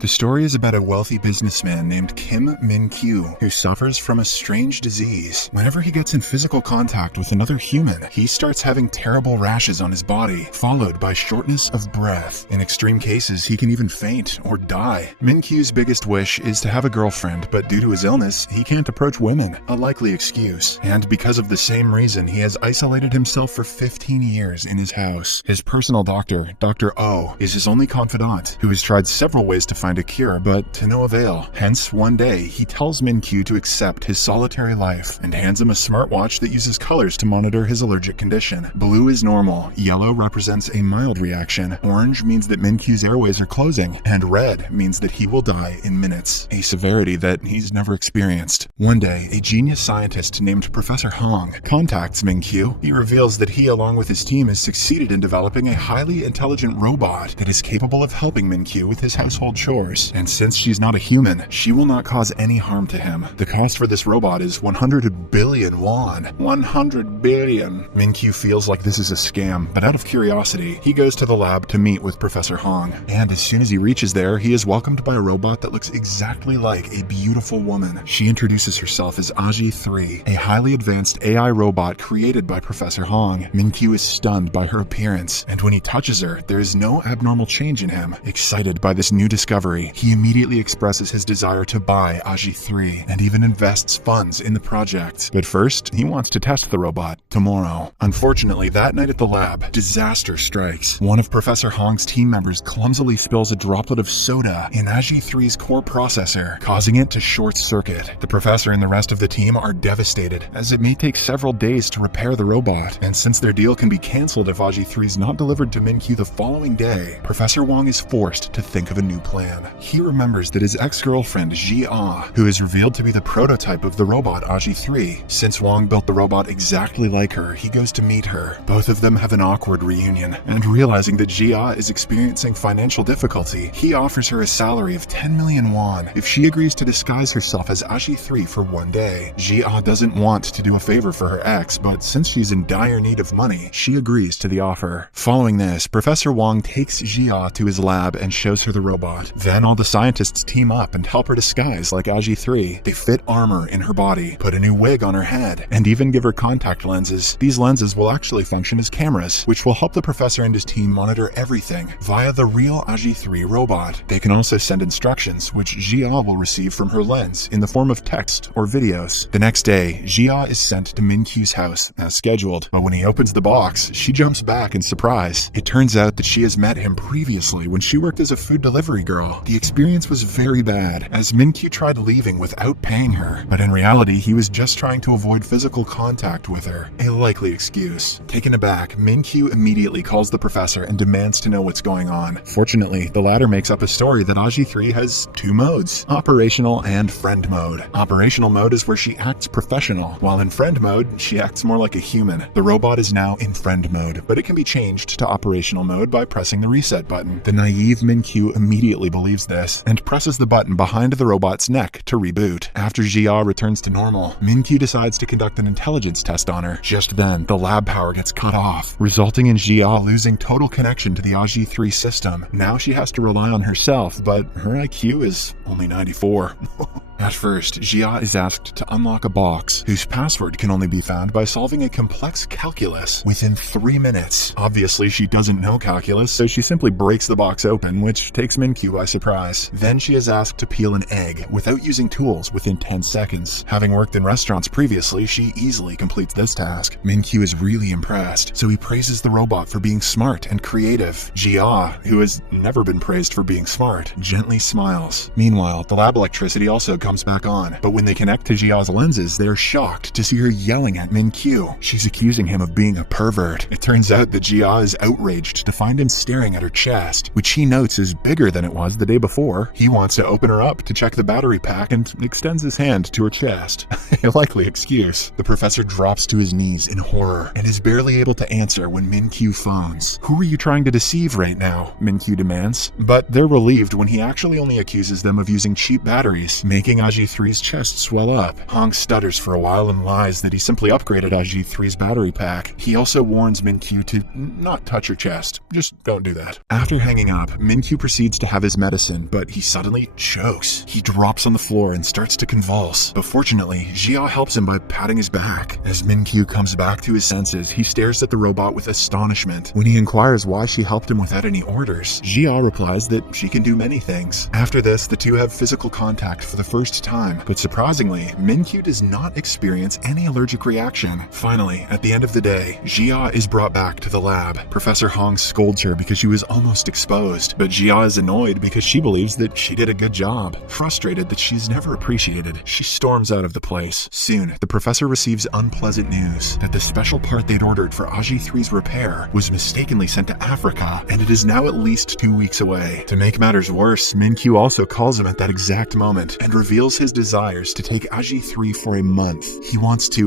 The story is about a wealthy businessman named Kim Min-kyu who suffers from a strange disease. Whenever he gets in physical contact with another human, he starts having terrible rashes on his body, followed by shortness of breath. In extreme cases, he can even faint or die. Min-kyu's biggest wish is to have a girlfriend, but due to his illness, he can't approach women, a likely excuse. And because of the same reason, he has isolated himself for 15 years in his house. His personal doctor, Dr. O, is his only confidant, who has tried several ways to find a cure, but to no avail. Hence, one day, he tells Min-kyu to accept his solitary life and hands him a smartwatch that uses colors to monitor his allergic condition. Blue is normal, yellow represents a mild reaction, orange means that Min-kyu's airways are closing, and red means that he will die in minutes, a severity that he's never experienced. One day, a genius scientist named Professor Hong contacts Min-kyu. He reveals that he, along with his team, has succeeded in developing a highly intelligent robot that is capable of helping Min-kyu with his household chores. And since she's not a human, she will not cause any harm to him. The cost for this robot is 100 billion won. 100 billion. Min-kyu feels like this is a scam, but out of curiosity, he goes to the lab to meet with Professor Hong. And as soon as he reaches there, he is welcomed by a robot that looks exactly like a beautiful woman. She introduces herself as Allergic 3, a highly advanced AI robot created by Professor Hong. Min-kyu is stunned by her appearance, and when he touches her, there is no abnormal change in him. Excited by this new discovery, he immediately expresses his desire to buy Allergic 3 and even invests funds in the project. But first, he wants to test the robot tomorrow. Unfortunately, that night at the lab, disaster strikes. One of Professor Hong's team members clumsily spills a droplet of soda in Allergic 3's core processor, causing it to short circuit. The professor and the rest of the team are devastated, as it may take several days to repair the robot, and since their deal can be cancelled if Allergic 3 is not delivered to Min-kyu the following day, Professor Wong is forced to think of a new plan. He remembers that his ex-girlfriend, Ji-ah, who is revealed to be the prototype of the robot Allergic 3. Since Wong built the robot exactly like her, he goes to meet her. Both of them have an awkward reunion, and realizing that Ji-ah is experiencing financial difficulty, he offers her a salary of 10 million won if she agrees to disguise herself as Allergic 3 for one day. Ji-ah doesn't want to do a favor for her ex, but since she's in dire need of money, she agrees to the offer. Following this, Professor Wong takes Ji-ah to his lab and shows her the robot. Then all the scientists team up and help her disguise like Allergic 3. They fit armor in her body, put a new wig on her head, and even give her contact lenses. These lenses will actually function as cameras, which will help the professor and his team monitor everything via the real Allergic 3 robot. They can also send instructions, which Ji-ah will receive from her lens in the form of text or videos. The next day, Ji-ah is sent to Min-kyu's house as scheduled, but when he opens the box, she jumps back in surprise. It turns out that she has met him previously when she worked as a food delivery girl. The experience was very bad, as Min-kyu tried leaving without paying her, but in reality, he was just trying to avoid physical contact with her, a likely excuse. Taken aback, Min-kyu immediately calls the professor and demands to know what's going on. Fortunately, the latter makes up a story that Allergic 3 has two modes, operational and friend mode. Operational mode is where she acts professional, while in friend mode, she acts more like a human. The robot is now in friend mode, but it can be changed to operational mode by pressing the reset button. The naive Min-kyu immediately believes this and presses the button behind the robot's neck to reboot. After Ji-ah returns to normal, Min-kyu decides to conduct an intelligence test on her. Just then, the lab power gets cut off, resulting in Ji-ah losing total connection to the Allergic 3 system. Now she has to rely on herself, but her IQ is only 94. At first, Ji-ah is asked to unlock a box whose password can only be found by solving a complex calculus within 3 minutes. Obviously, she doesn't know calculus, so she simply breaks the box open, which takes Min-kyu by surprise. Then she is asked to peel an egg without using tools within 10 seconds. Having worked in restaurants previously, she easily completes this task. Min-kyu is really impressed, so he praises the robot for being smart and creative. Ji-ah, who has never been praised for being smart, gently smiles. Meanwhile, the lab electricity also comes back on, but when they connect to Ji-ah's lenses, they are shocked to see her yelling at Min-kyu. She's accusing him of being a pervert. It turns out that Ji-ah is outraged to find him staring at her chest, which he notes is bigger than it was the day before. He wants to open her up to check the battery pack and extends his hand to her chest. A likely excuse. The professor drops to his knees in horror and is barely able to answer when Min-kyu phones. Who are you trying to deceive right now? Min-kyu demands. But they're relieved when he actually only accuses them of using cheap batteries, making Aj-3's chest swell up. Hong stutters for a while and lies that he simply upgraded Aj-3's battery pack. He also warns Min-Kyu to not touch her chest. Just don't do that. After hanging up, Min-Kyu proceeds to have his medicine, but he suddenly chokes. He drops on the floor and starts to convulse. But fortunately, Jia helps him by patting his back. As Min-Kyu comes back to his senses, he stares at the robot with astonishment. When he inquires why she helped him without any orders, Jia replies that she can do many things. After this, the two have physical contact for the first time, but surprisingly, Min-Kyu does not experience any allergic reaction. Finally, at the end of the day, Jia is brought back to the lab. Professor Hong scolds her because she was almost exposed, but Jia is annoyed because she believes that she did a good job. Frustrated that she's never appreciated, she storms out of the place. Soon, the professor receives unpleasant news that the special part they'd ordered for Aj-3's repair was mistakenly sent to Africa, and it is now at least 2 weeks away. To make matters worse, Min-Kyu also calls him at that exact moment and reveals his desires to take Aj-3 for a month. He wants to,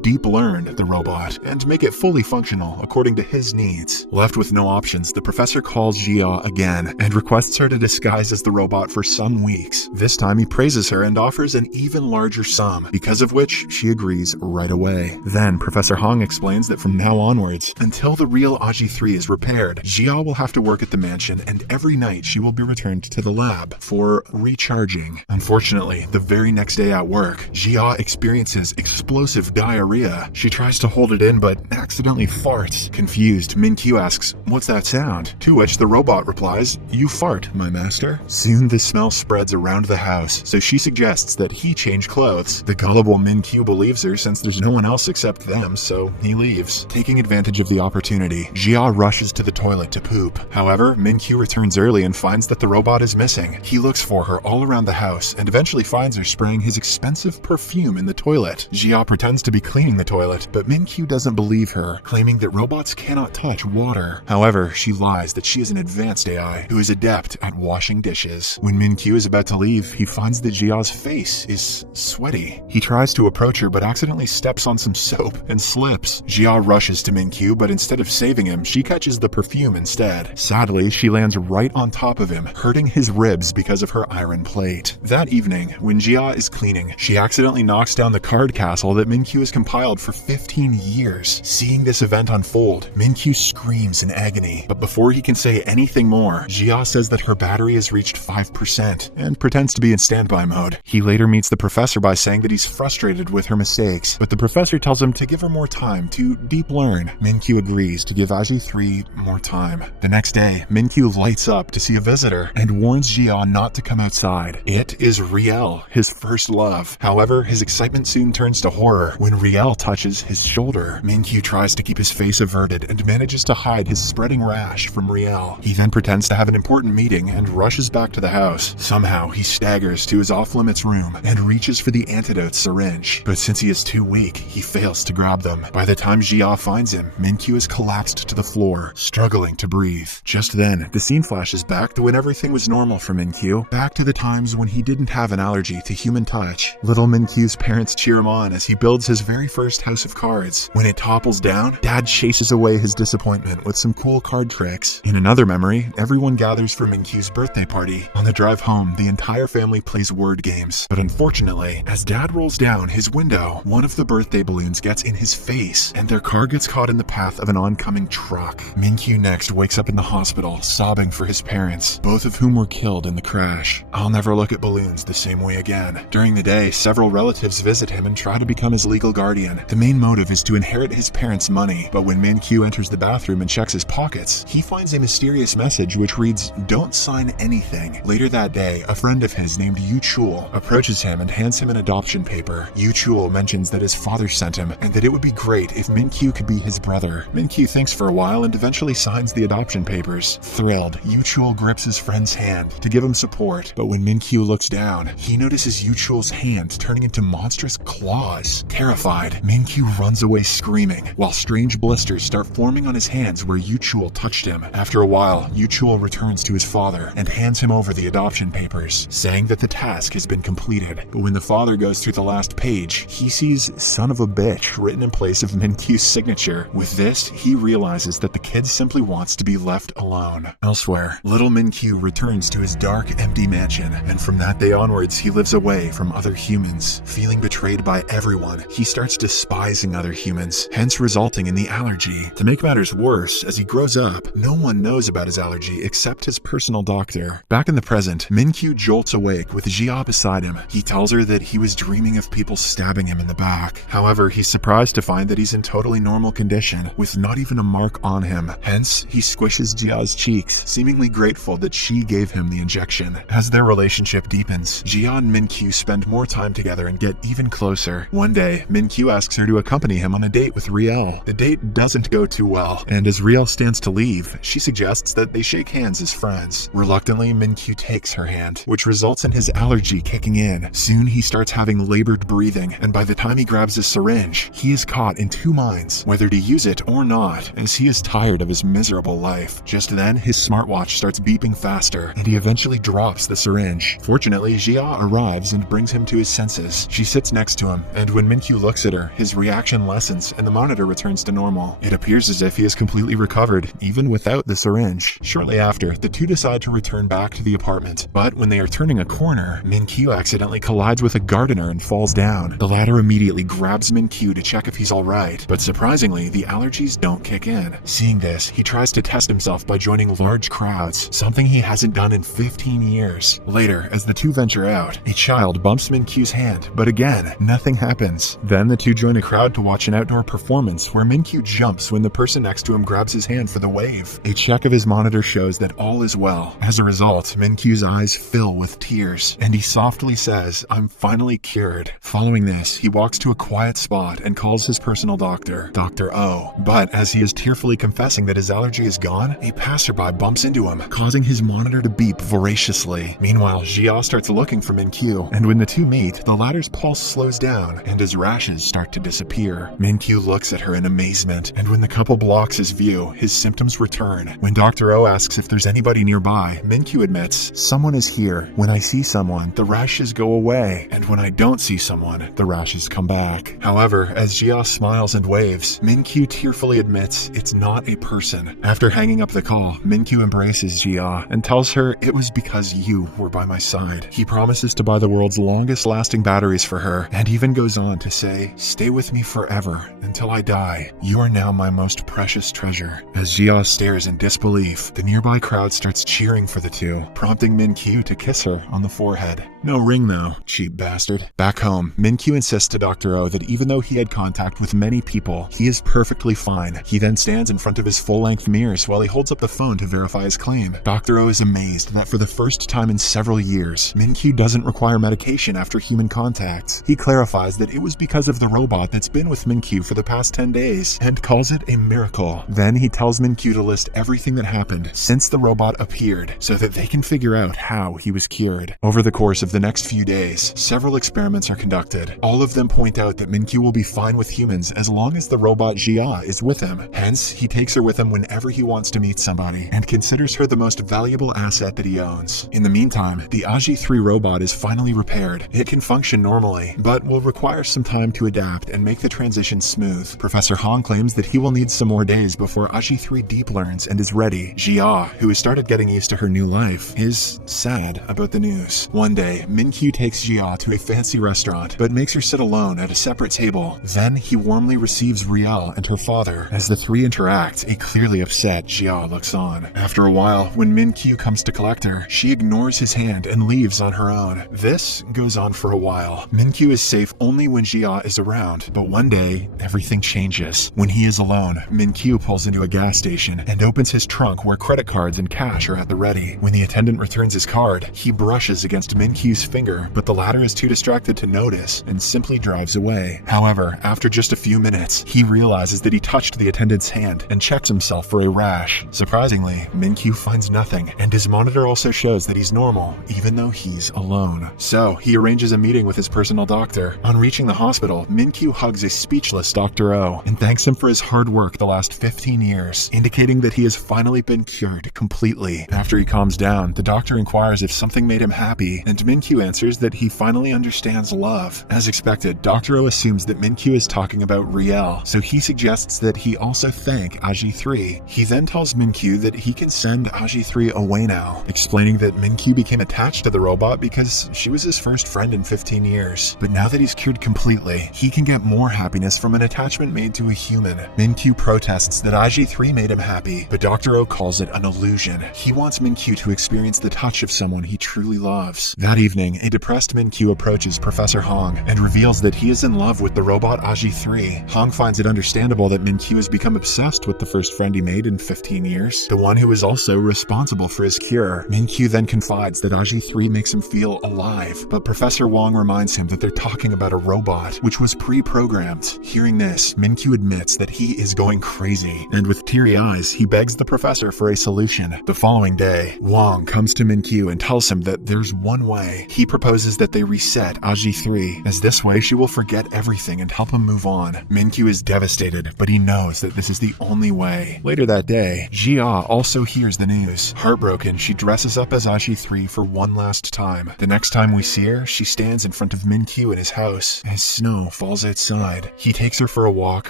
deep learn the robot and make it fully functional according to his needs. Left with no options, the professor calls Jia again and requests her to disguise as the robot for some weeks. This time he praises her and offers an even larger sum, because of which she agrees right away. Then Professor Hong explains that from now onwards, until the real Aj-3 is repaired, Jia will have to work at the mansion, and every night she will be returned to the lab for recharging. Unfortunately, the very next day at work, Jia experiences explosive diarrhea. She tries to hold it in but accidentally farts. Confused, Min-Kyu asks, "What's that sound?" To which the robot replies, "You fart, my master." Soon the smell spreads around the house, so she suggests that he change clothes. The gullible Min-Kyu believes her since there's no one else except them, so he leaves. Taking advantage of the opportunity, Jia rushes to the toilet to poop. However, Min-Kyu returns early and finds that the robot is missing. He looks for her all around the house and eventually finds her spraying his expensive perfume in the toilet. Jia pretends to be cleaning the toilet, but Min-Kyu doesn't believe her, claiming that robots cannot touch water. However, she lies that she is an advanced AI who is adept at washing dishes. When Min-Kyu is about to leave, he finds that Jia's face is sweaty. He tries to approach her but accidentally steps on some soap and slips. Jia rushes to Min-Kyu, but instead of saving him, she catches the perfume instead. Sadly, she lands right on top of him, hurting his ribs because of her iron plate. That evening, when Jia is cleaning, she accidentally knocks down the card castle that Min-Kyu has compiled for 15 years. Seeing this event unfold, Min-Kyu screams in agony, but before he can say anything more, Jia says that her battery has reached 5% and pretends to be in standby mode. He later meets the professor by saying that he's frustrated with her mistakes, but the professor tells him to give her more time to deep learn. Min-Kyu agrees to give Aj-3 more time. The next day, Min-Kyu lights up to see a visitor and warns Jia not to come outside. It is Riel, his first love. However, his excitement soon turns to horror when Riel touches his shoulder. Min-Kyu tries to keep his face averted and manages to hide his spreading rash from Riel. He then pretends to have an important meeting and rushes back to the house. Somehow, he staggers to his off-limits room and reaches for the antidote syringe. But since he is too weak, he fails to grab them. By the time Jia finds him, Min-Kyu has collapsed to the floor, struggling to breathe. Just then, the scene flashes back to when everything was normal for Min-Kyu, back to the times when he didn't have an allergy to human touch. Little Min-Kyu's parents cheer him on as he builds his very first house of cards. When it topples down, Dad chases away his disappointment with some cool card tricks. In another memory, everyone gathers for Min-Kyu's birthday party. On the drive home, the entire family plays word games. But unfortunately, as Dad rolls down his window, one of the birthday balloons gets in his face, and their car gets caught in the path of an oncoming truck. Min-Kyu next wakes up in the hospital, sobbing for his parents, both of whom were killed in the crash. I'll never look at balloons the same way again. During the day, several relatives visit him and try to become his legal guardian. The main motive is to inherit his parents' money, but when Min-Kyu enters the bathroom and checks his pockets, he finds a mysterious message which reads, "Don't sign anything." Later that day, a friend of his named Yu Chul approaches him and hands him an adoption paper. Yu Chul mentions that his father sent him and that it would be great if Min-Kyu could be his brother. Min-Kyu thinks for a while and eventually signs the adoption papers. Thrilled, Yu Chul grips his friend's hand to give him support, but when Min-Kyu looks down, he notices Yu Chul's hand turning into monstrous claws. Terrified, Min-Kyu runs away screaming, while strange blisters start forming on his hands where Yu Chul touched him. After a while, Yu Chul returns to his father and hands him over the adoption papers, saying that the task has been completed. But when the father goes through the last page, he sees "son of a bitch" written in place of Min-Kyu's signature. With this, he realizes that the kid simply wants to be left alone. Elsewhere, little Min-Kyu returns to his dark, empty mansion, and from that day onwards, Afterwards, he lives away from other humans. Feeling betrayed by everyone, he starts despising other humans, hence resulting in the allergy. To make matters worse, as he grows up, no one knows about his allergy except his personal doctor. Back in the present, Min-kyu jolts awake with Jia beside him. He tells her that he was dreaming of people stabbing him in the back. However, he's surprised to find that he's in totally normal condition, with not even a mark on him. Hence, he squishes Jia's cheeks, seemingly grateful that she gave him the injection. As their relationship deepens, Jia and Min-kyu spend more time together and get even closer. One day, Min-kyu asks her to accompany him on a date with Riel. The date doesn't go too well, and as Riel stands to leave, she suggests that they shake hands as friends. Reluctantly, Min-kyu takes her hand, which results in his allergy kicking in. Soon he starts having labored breathing, and by the time he grabs his syringe, he is caught in two minds, whether to use it or not, as he is tired of his miserable life. Just then, his smartwatch starts beeping faster, and he eventually drops the syringe. Fortunately, Jia arrives and brings him to his senses. She sits next to him, and when Min-kyu looks at her, his reaction lessens and the monitor returns to normal. It appears as if he has completely recovered, even without the syringe. Shortly after, the two decide to return back to the apartment, but when they are turning a corner, Min-kyu accidentally collides with a gardener and falls down. The latter immediately grabs Min-kyu to check if he's alright, but surprisingly, the allergies don't kick in. Seeing this, he tries to test himself by joining large crowds, something he hasn't done in 15 years. Later, as the two venture out, a child bumps Min-kyu's hand, but again, nothing happens. Then the two join a crowd to watch an outdoor performance where Min-kyu jumps when the person next to him grabs his hand for the wave. A check of his monitor shows that all is well. As a result, Min-kyu's eyes fill with tears, and he softly says, "I'm finally cured." Following this, he walks to a quiet spot and calls his personal doctor, Dr. O. But as he is tearfully confessing that his allergy is gone, a passerby bumps into him, causing his monitor to beep voraciously. Meanwhile, Jia starts looking for Min-kyu, and when the two meet, the latter's pulse slows down, and his rashes start to disappear. Min-kyu looks at her in amazement, and when the couple blocks his view, his symptoms return. When Dr. O asks if there's anybody nearby, Min-kyu admits, "Someone is here. When I see someone, the rashes go away, and when I don't see someone, the rashes come back." However, as Jia smiles and waves, Min-kyu tearfully admits it's not a person. After hanging up the call, Min-kyu embraces Jia and tells her it was because you were by my side. He promises to buy the world's longest lasting batteries for her, and even goes on to say, "Stay with me forever until I die. You are now my most precious treasure." As Jia stares in disbelief, the nearby crowd starts cheering for the two, prompting Min-kyu to kiss her on the forehead. No ring though, cheap bastard. Back home, Min-kyu insists to Dr. O that even though he had contact with many people, he is perfectly fine. He then stands in front of his full-length mirrors while he holds up the phone to verify his claim. Dr. O is amazed that for the first time in several years, Min-kyu doesn't require medication after human contact. He clarifies that it was because of the robot that's been with Min-kyu for the past 10 days, and calls it a miracle. Then he tells Min-kyu to list everything that happened since the robot appeared, so that they can figure out how he was cured. Over the course of the next few days, several experiments are conducted. All of them point out that Min-kyu will be fine with humans as long as the robot Jia is with him. Hence, he takes her with him whenever he wants to meet somebody, and considers her the most valuable asset that he owns. In the meantime, the allergy 3 robot is finally repaired. It can function normally, but will require some time to adapt and make the transition smooth. Professor Han claims that he will need some more days before allergy 3 deep learns and is ready. Jia, who has started getting used to her new life, is sad about the news. One day, Min-kyu takes Jia to a fancy restaurant, but makes her sit alone at a separate table. Then he warmly receives Riel and her father. As the three interact, a clearly upset Jia looks on. After a while, when Min-kyu comes to collect her, she ignores his hand and leaves on her own. This goes on for a while. Min-kyu is safe only when Jia is around, but one day, everything changes. When he is alone, Min-kyu pulls into a gas station and opens his trunk where credit cards and cash are at the ready. When the attendant returns his card, he brushes against Min-kyu's finger, but the latter is too distracted to notice and simply drives away. However, after just a few minutes, he realizes that he touched the attendant's hand and checks himself for a rash. Surprisingly, Min-kyu finds nothing, and his monitor also shows that he's normal, even though he's alone. So, he arranges a meeting with his personal doctor. On reaching the hospital, Min-kyu hugs a speechless Dr. O and thanks him for his hard work the last 15 years, indicating that he has finally been cured completely. After he calms down, the doctor inquires if something made him happy, and Min-kyu answers that he finally understands love. As expected, Dr. O assumes that Min-kyu is talking about Riel, so he suggests that he also thank allergy 3. He then tells Min-kyu that he can send allergy 3 away now, explaining that Min-kyu became attached to the robot because she was his first friend in 15 years. But now that he's cured completely, he can get more happiness from an attachment made to a human. Min-kyu protests that IG3 made him happy, but Dr. O calls it an illusion. He wants Min-kyu to experience the touch of someone he truly loves. That evening, a depressed Min-kyu approaches Professor Hong and reveals that he is in love with the robot IG3. Hong finds it understandable that Min-kyu has become obsessed with the first friend he made in 15 years, the one who is also responsible for his cure. Min-kyu then confides that IG3 makes him feel alive, but Professor Wong reminds him that they're talking about a robot, which was pre-programmed. Hearing this, Min-kyu admits that he is going crazy, and with teary eyes, he begs the professor for a solution. The following day, Wong comes to Min-kyu and tells him that there's one way. He proposes that they reset IG3, as this way she will forget everything and help him move on. Min-kyu is devastated, but he knows that this is the only way. Later that day, Jia also hears the news. Heartbroken, she dresses up as IG3 for one last time. The next time we see her, she stands in front of Min-kyu in his house as snow falls outside. He takes her for a walk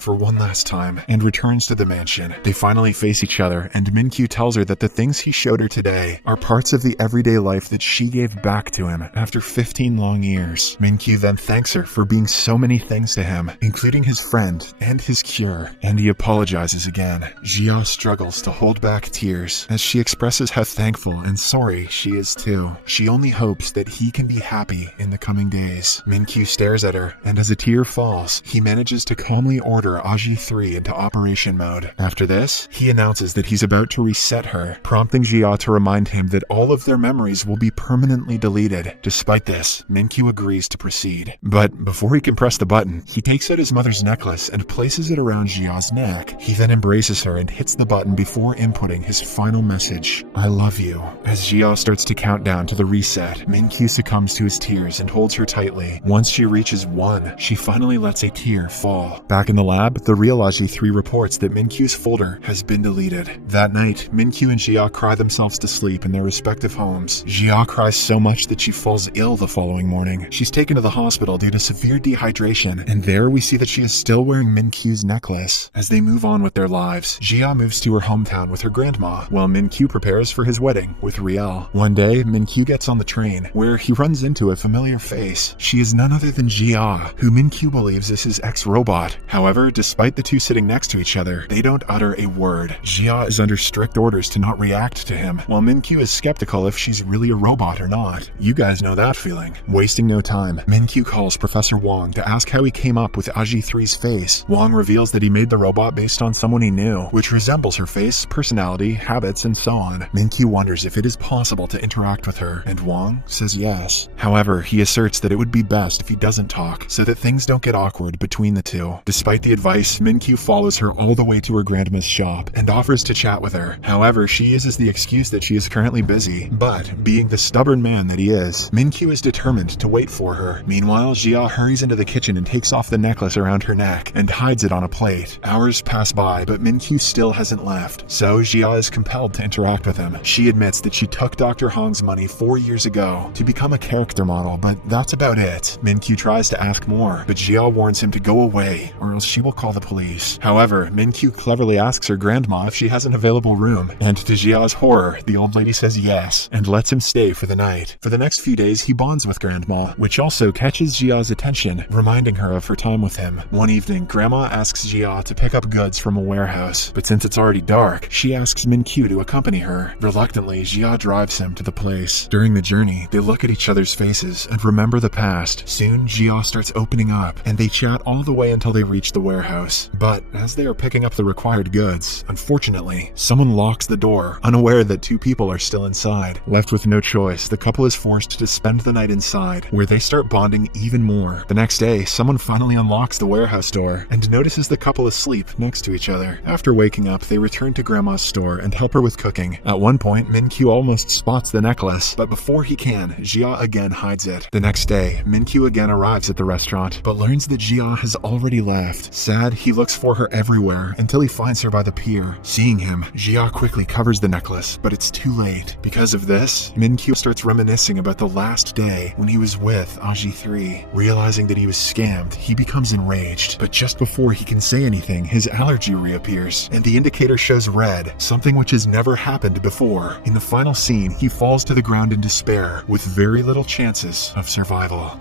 for one last time and returns to the mansion. They finally face each other, and Min-kyu tells her that the things he showed her today are parts of the everyday life that she gave back to him after 15 long years. Min-kyu then thanks her for being so many things to him, including his friend and his cure, and he apologizes again. Jia struggles to hold back tears as she expresses how thankful and sorry she is too. She only hopes that he can be happy in the coming days. Min-kyu stares at her, and as a tear falls, he manages to calmly order IG3 into operation mode. After this, he announces that he's about to reset her, prompting Jia to remind him that all of their memories will be permanently deleted. Despite this, Min-kyu agrees to proceed. But before he can press the button, he takes out his mother's necklace and places it around Jia's neck. He then embraces her and hits the button before inputting his final message, "I love you." As Jia starts to count down to the reset, Min-kyu succumbs to his tears and holds her tightly. Once she reaches 1, she finally lets a tear fall. Back in the lab, the real IG3 reports that Min-kyu's folder has been deleted. That night, Min-kyu and Jia cry themselves to sleep in their respective homes. Jia cries so much that she falls ill the following morning. She's taken to the hospital due to severe dehydration, and there we see that she is still wearing Min-kyu's necklace. As they move on with their lives, Jia moves to her hometown with her grandma, while Min-kyu prepares for his wedding with Riel. One day, Min-kyu gets on the train, where he runs into a familiar face. She is none other than Jia, who Min-kyu believes is his ex-robot. However, despite the two sitting next to each other, they don't utter a word. Jia is under strict orders to not react to him, while Min-kyu is skeptical if she's really a robot or not. You guys know that feeling. Wasting no time, Min-kyu calls Professor Wong to ask how he came up with IG3's face. Wong reveals that he made the robot based on someone he knew, which resembles her face, personality, habits, and so on. Min-kyu wonders if it is possible to interact with her, and Wong says yes. However, he asserts that it would be best if he doesn't talk, so that things don't get awkward between the two. Despite the advice, Min-kyu follows her all the way to her grandma's shop and offers to chat with her. However, she uses the excuse that she is currently busy, but being the stubborn man that he is, Min-kyu is determined to wait for her. Meanwhile, Jia hurries into the kitchen and takes off the necklace around her neck and hides it on a plate. Hours pass by, but Min-kyu still hasn't left, so Jia is compelled to interact with him. She admits that she took Dr. Hong's money 4 years ago to become a character model, but that's about it. Min-kyu tries to ask more, but Jia warns him to go away, or else she will call the police. However, Min-kyu cleverly asks her grandma if she has an available room, and to Jia's horror, the old lady says yes, and lets him stay for the night. For the next few days, he bonds with grandma, which also catches Jia's attention, reminding her of her time with him. One evening, grandma asks Jia to pick up goods from a warehouse, but since it's already dark, she asks Min-kyu to accompany her. Reluctantly, Jia drives him to the place. During the journey, they look at each other's faces and remember the past. Soon, Jia starts opening up, and they chat all the way until they reach the warehouse. But as they are picking up the required goods, unfortunately, someone locks the door, unaware that two people are still inside. Left with no choice, the couple is forced to spend the night inside, where they start bonding even more. The next day, someone finally unlocks the warehouse door and notices the couple asleep next to each other. After waking up, they return to grandma's store and help her with cooking. At one point, Min-kyu almost spots the necklace, but before he can, Jia again hides it. The next day, Min-kyu again arrives at the restaurant, but learns that Jia has already left. Sad, he looks for her everywhere until he finds her by the pier. Seeing him, Jia quickly covers the necklace, but it's too late. Because of this, Min-kyu starts reminiscing about the last day when he was with IG3. Realizing that he was scammed, he becomes enraged, but just before he can say anything, his allergy reappears, and the indicator shows red, something which has never happened before. In the final scene, he falls to the ground in despair with very little chances of survival.